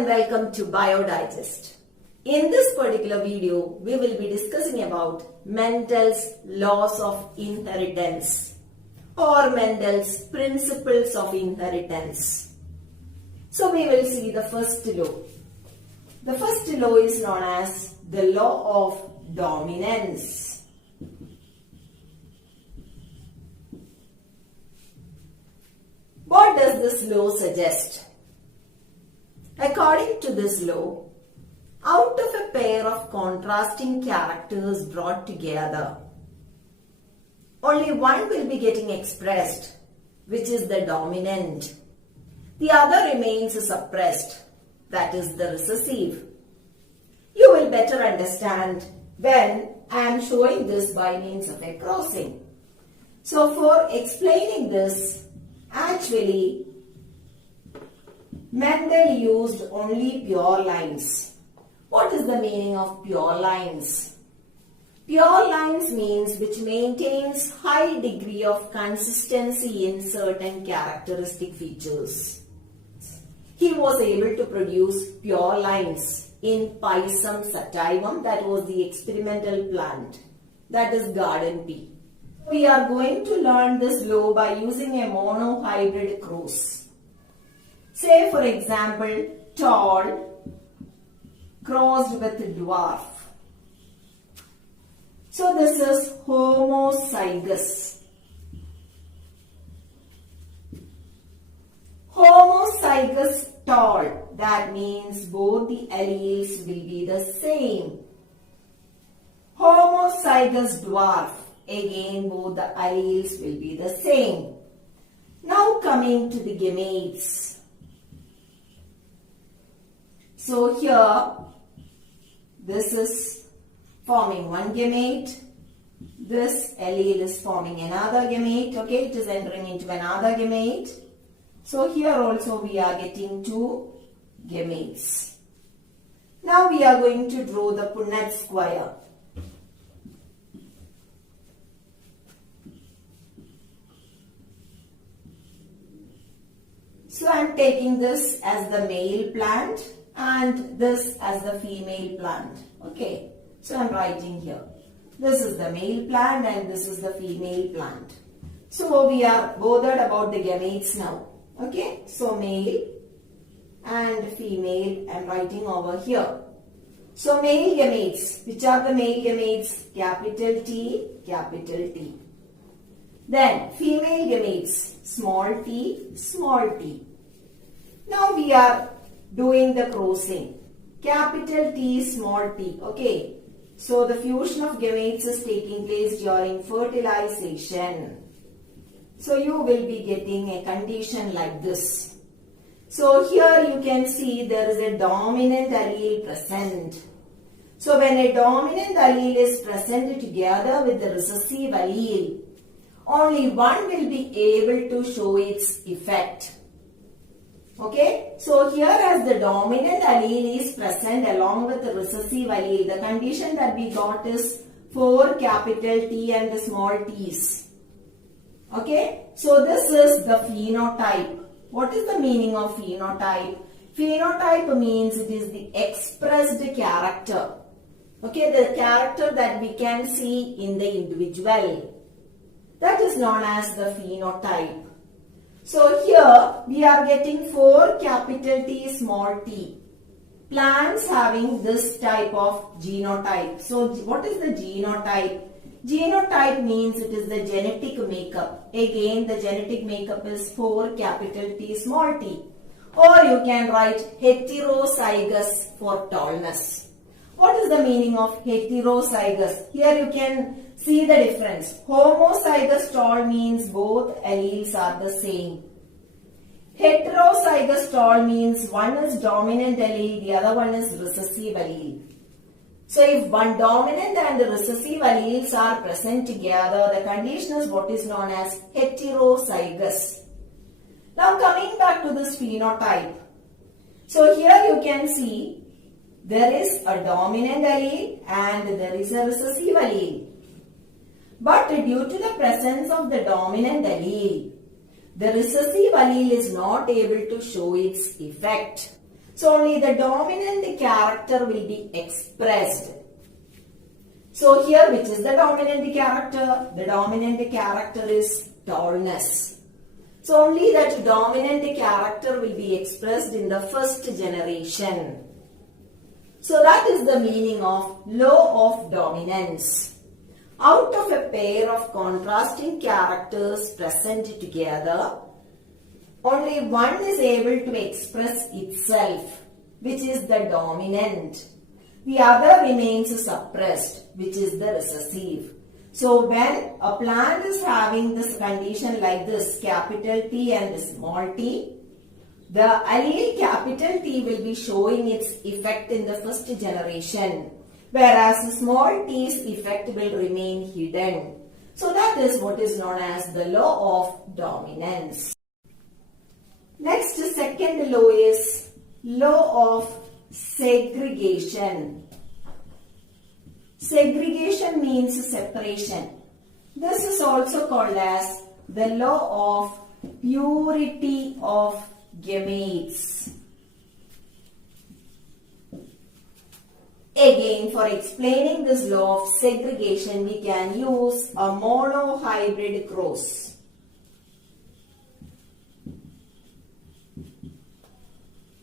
and welcome to BioDigest. In this particular video, we will be discussing about Mendel's laws of inheritance or Mendel's principles of inheritance. So we will see the first law. The first law is known as the law of dominance. What does this law suggest? According to this law, out of a pair of contrasting characters brought together, only one will be getting expressed, which is the dominant. The other remains suppressed, that is the recessive. You will better understand when I am showing this by means of a crossing. So for explaining this, actually, Mendel used only pure lines. What is the meaning of pure lines? Pure lines means which maintains high degree of consistency in certain characteristic features. He was able to produce pure lines in Pisum sativum, that was the experimental plant, that is garden pea. We are going to learn this law by using a monohybrid cross. Say for example, tall crossed with dwarf. So this is homozygous. Homozygous tall, that means both the alleles will be the same. Homozygous dwarf, again both the alleles will be the same. Now coming to the gametes. So here, this is forming one gamete. This allele is forming another gamete. Okay, it is entering into another gamete. So here also we are getting two gametes. Now we are going to draw the Punnett square. So I am taking this as the male plant and this as the female plant. Okay, so I am writing here. This is the male plant and this is the female plant. So we are bothered about the gametes now. Okay, so male and female I am writing over here. So male gametes, which are the male gametes? Capital T, capital T. Then female gametes, small t, small t. Now we are doing the crossing. Capital T, small t. Okay. So the fusion of gametes is taking place during fertilization. So you will be getting a condition like this. So here you can see there is a dominant allele present. So when a dominant allele is present together with the recessive allele, only one will be able to show its effect. Okay, so here as the dominant allele is present along with the recessive allele, the condition that we got is 4 capital T and the small t's. Okay, so this is the phenotype. What is the meaning of phenotype? Phenotype means it is the expressed character. Okay, the character that we can see in the individual. That is known as the phenotype. So here we are getting 4 capital T small t. Plants having this type of genotype. So what is the genotype? Genotype means it is the genetic makeup. Again the genetic makeup is 4 capital T small t. Or you can write heterozygous for tallness. What is the meaning of heterozygous? Here you can see the difference. Homozygous tall means both alleles are the same. Heterozygous tall means one is dominant allele, the other one is recessive allele. So if one dominant and the recessive alleles are present together, the condition is what is known as heterozygous. Now coming back to this phenotype. So here you can see there is a dominant allele and there is a recessive allele. But due to the presence of the dominant allele, the recessive allele is not able to show its effect. So only the dominant character will be expressed. So here, which is the dominant character? The dominant character is tallness. So only that dominant character will be expressed in the first generation. So that is the meaning of law of dominance. Out of a pair of contrasting characters present together, only one is able to express itself, which is the dominant. The other remains suppressed, which is the recessive. So when a plant is having this condition like this, capital T and small t, the allele capital T will be showing its effect in the first generation, whereas small t's effect will remain hidden. So that is what is known as the law of dominance. Next, second law is law of segregation. Segregation means separation. This is also called as the law of purity of gametes. Again, for explaining this law of segregation, we can use a monohybrid cross.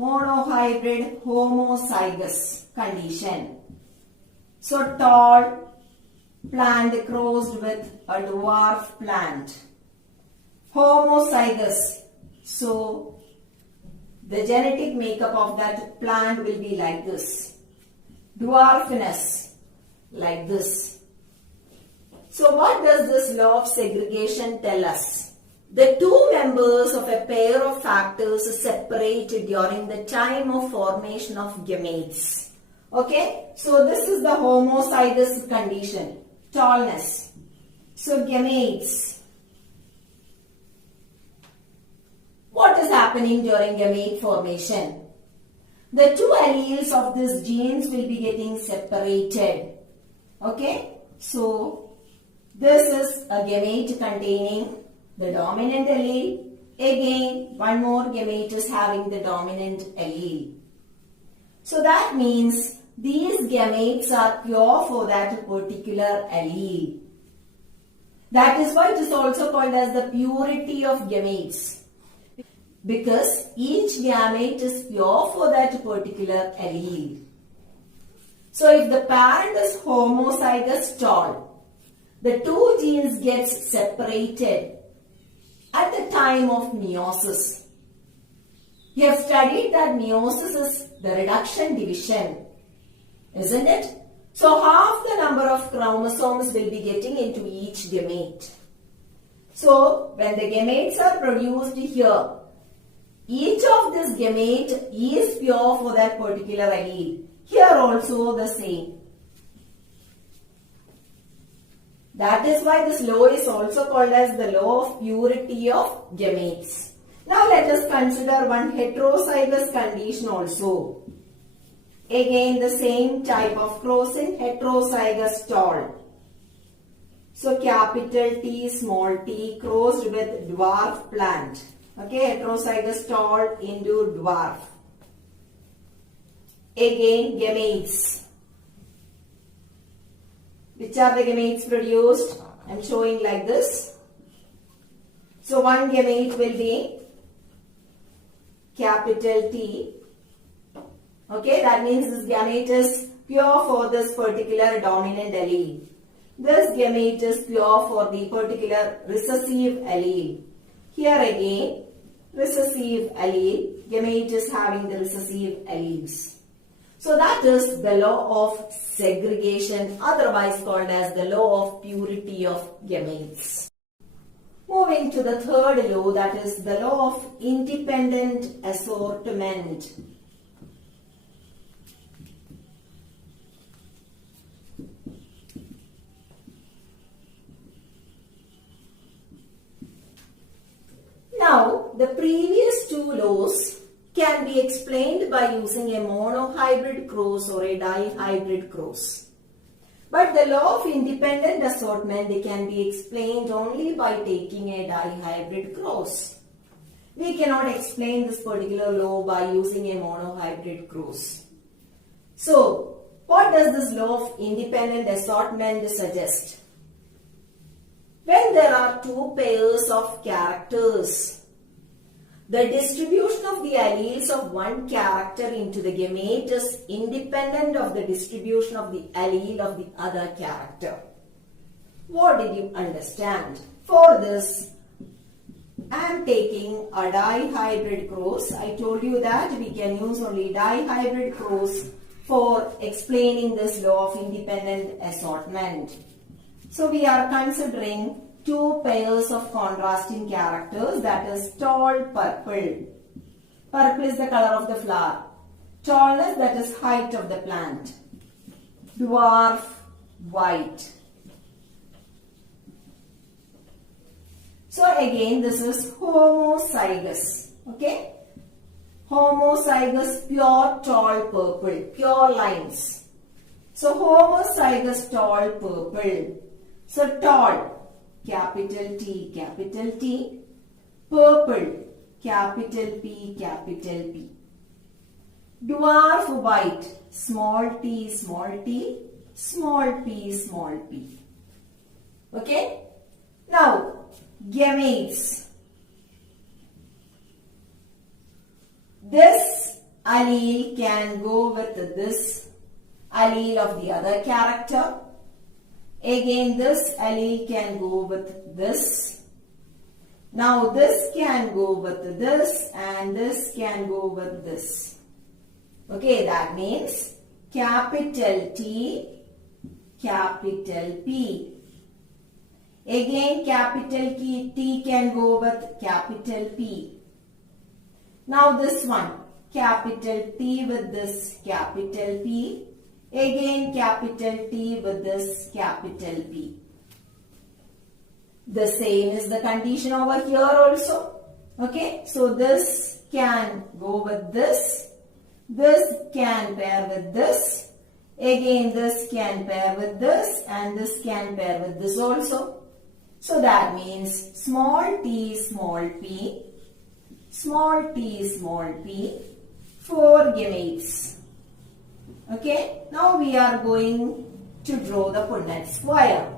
Monohybrid homozygous condition. So tall plant crossed with a dwarf plant. Homozygous. So the genetic makeup of that plant will be like this. Dwarfness, like this. So what does this law of segregation tell us? The two members of a pair of factors separate during the time of formation of gametes. Okay, so this is the homozygous condition, tallness. So gametes. What is happening during gamete formation? The two alleles of these genes will be getting separated. Okay, so this is a gamete containing the dominant allele. Again, one more gamete is having the dominant allele. So that means these gametes are pure for that particular allele. That is why it is also called as the purity of gametes. Because each gamete is pure for that particular allele. So if the parent is homozygous tall, the two genes get separated at the time of meiosis. You have studied that meiosis is the reduction division, isn't it? So half the number of chromosomes will be getting into each gamete. So when the gametes are produced here, each of this gamete is pure for that particular allele. Here also the same. That is why this law is also called as the law of purity of gametes. Now let us consider one heterozygous condition also. Again the same type of crossing, heterozygous tall. So capital T, small t crossed with dwarf plant. Okay, heterozygous tall into dwarf. Again gametes. Which are the gametes produced? I am showing like this. So one gamete will be capital T. Okay, that means this gamete is pure for this particular dominant allele. This gamete is pure for the particular recessive allele. Here again, recessive allele, gamete is having the recessive alleles. So that is the law of segregation, otherwise called as the law of purity of gametes. Moving to the third law, that is the law of independent assortment. Now, the previous two laws can be explained by using a monohybrid cross or a dihybrid cross. But the law of independent assortment can be explained only by taking a dihybrid cross. We cannot explain this particular law by using a monohybrid cross. So, what does this law of independent assortment suggest? When there are two pairs of characters, the distribution of the alleles of one character into the gamete is independent of the distribution of the allele of the other character. What did you understand? For this, I am taking a dihybrid cross. I told you that we can use only dihybrid cross for explaining this law of independent assortment. So we are considering two pairs of contrasting characters, that is tall purple. Purple is the color of the flower. Tallness, that is height of the plant. Dwarf white. So again this is homozygous. Okay. Homozygous pure tall purple. Pure lines. So homozygous tall purple. So tall. Capital T, capital T. Purple, capital P, capital P. Dwarf white, small t, small t, small p, small p. Okay? Now, gametes. This allele can go with this allele of the other character. Again, this allele can go with this. Now, this can go with this and this can go with this. Okay, that means capital T, capital P. Again, capital T can go with capital P. Now, this one, capital T with this capital P. Again, capital T with this capital P. The same is the condition over here also. Okay, so this can go with this. This can pair with this. Again, this can pair with this and this can pair with this also. So that means small t, small p, small t, small p, 4 gametes. Okay, now we are going to draw the Punnett square.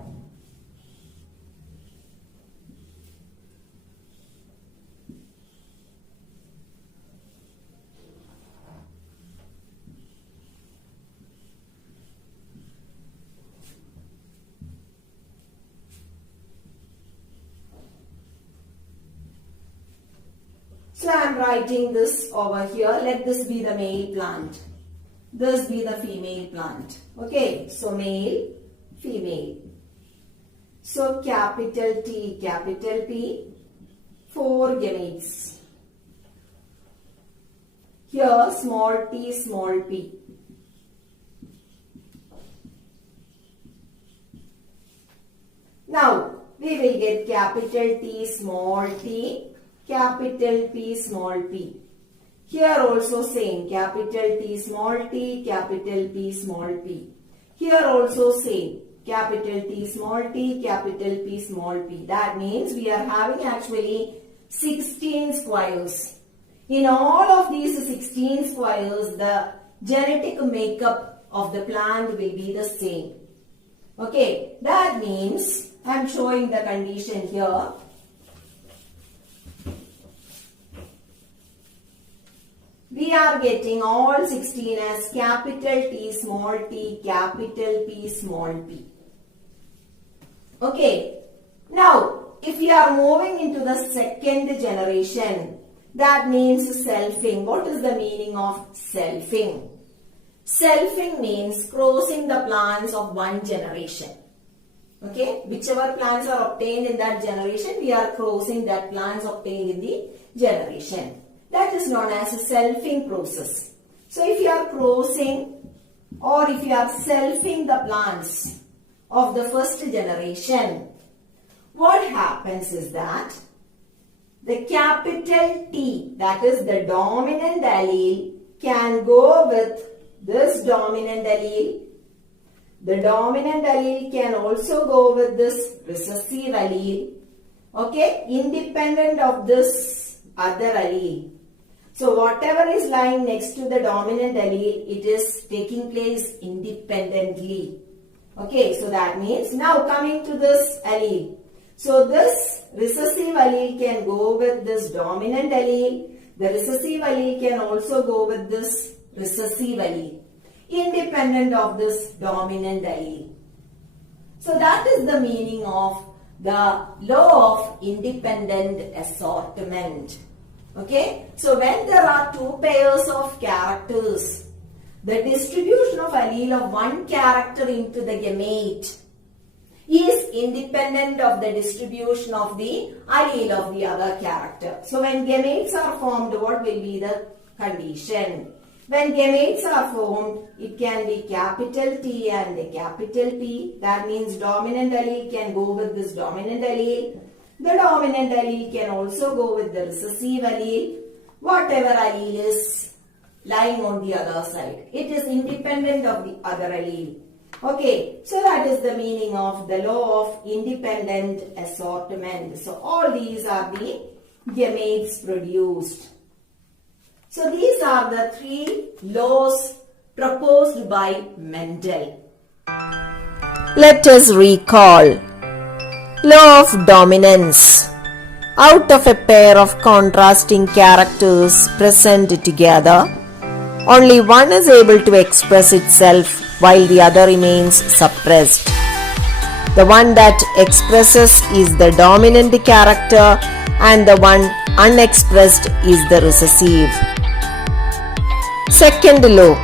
So I am writing this over here. Let this be the male plant. This be the female plant. Okay, so male, female. So capital T, capital P, 4 gametes. Here small t, small p. Now we will get capital T, small t, capital P, small p. Here also same, capital T, small t, capital P, small p. Here also same, capital T, small t, capital P, small p. That means we are having actually 16 squares. In all of these 16 squares, the genetic makeup of the plant will be the same. Okay, that means I am showing the condition here. We are getting all 16 as capital T, small t, capital P, small p. Okay. Now, if we are moving into the second generation, that means selfing. What is the meaning of selfing? Selfing means crossing the plants of one generation. Okay. Whichever plants are obtained in that generation, we are crossing that plants obtained in the generation. That is known as a selfing process. So if you are crossing or if you are selfing the plants of the first generation, what happens is that the capital T, that is the dominant allele, can go with this dominant allele. The dominant allele can also go with this recessive allele. Okay, independent of this other allele. So whatever is lying next to the dominant allele, it is taking place independently. Okay, so that means now coming to this allele. So this recessive allele can go with this dominant allele. The recessive allele can also go with this recessive allele, independent of this dominant allele. So that is the meaning of the law of independent assortment. Okay, so when there are two pairs of characters, the distribution of allele of one character into the gamete is independent of the distribution of the allele of the other character. So when gametes are formed, what will be the condition? When gametes are formed, it can be capital T and capital P. That means dominant allele can go with this dominant allele. The dominant allele can also go with the recessive allele. Whatever allele is lying on the other side, it is independent of the other allele. Okay, so that is the meaning of the law of independent assortment. So all these are the gametes produced. So these are the three laws proposed by Mendel. Let us recall. Law of dominance. Out of a pair of contrasting characters present together, only one is able to express itself while the other remains suppressed. The one that expresses is the dominant character and the one unexpressed is the recessive. Second law,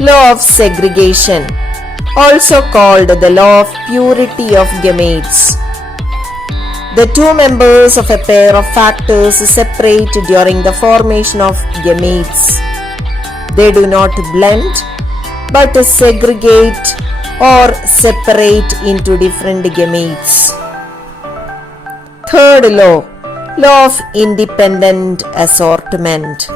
law of segregation, also called the law of purity of gametes. The two members of a pair of factors separate during the formation of gametes. They do not blend but segregate or separate into different gametes. Third law, law of independent assortment.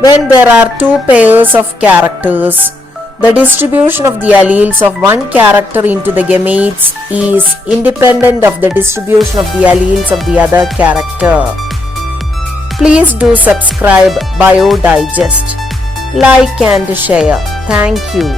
When there are two pairs of characters, the distribution of the alleles of one character into the gametes is independent of the distribution of the alleles of the other character. Please do subscribe Bio Digest. Like and share. Thank you.